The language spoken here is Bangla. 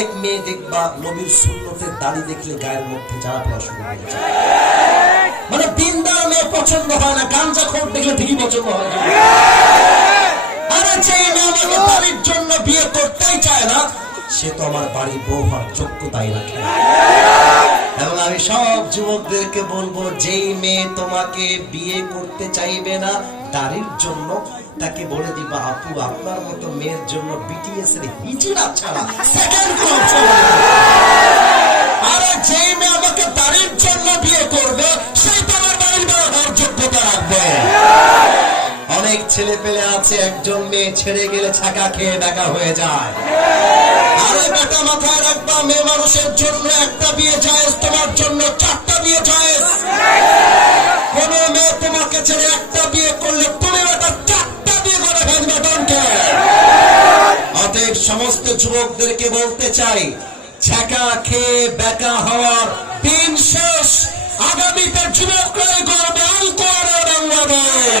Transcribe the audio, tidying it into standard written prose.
অনেক মেয়ে দেখবা নবীর সুন্নতের দাড়ি দেখলে গায়ের মধ্যে জ্বালা পড়া শুরু হয়ে যায়। মানে দিনদার মেয়ে পছন্দ হয় না, গাঞ্জাখোর দেখলে ঠিকই পছন্দ হয়। আরে যে মেয়ে আমাকে বাড়ির জন্য বিয়ে করতেই চায় না, সে তো আমার বাড়ির বউ হওয়ার যোগ্যতাই রাখে না। এবং আমি সব যুবকদেরকে বলবো, যেই মেয়ে তোমাকে বিয়ে করতে চাইবে না দাড়ির জন্য, তাকে বলে দিবা আপু আপনার মতো মেয়ের জন্য বিটিএস এর হিজড়া ছাড়া সেকেন্ড কোন চলে না। আরে যেই মেয়ে আমাকে দাড়ির জন্য বিয়ে করবে, সেই তো আমার বাড়ির বউ হওয়ার যোগ্যতা রাখবে। অনেক ছেলে পেলে আছে, একজন মেয়ে ছেড়ে গেলে ছাকা খেয়ে দেখা হয়ে যায়। আরে বেটা মাথায় রাখবা, মেয়ে মানুষের জন্য একটা বিয়ে জায়েজ, তোমার জন্য 4টা বিয়ে জায়েজ। কোন মেয়ে তোমাকে ছেড়ে একটা বিয়ে করলে তুমি বেটা 4টা বিয়ে করে ফেলবে। অতএব সমস্ত যুবকদেরকে বলতে চাই, ছাকা খেয়ে বেকা হওয়ার দিন শেষ। আগামীতে যুবক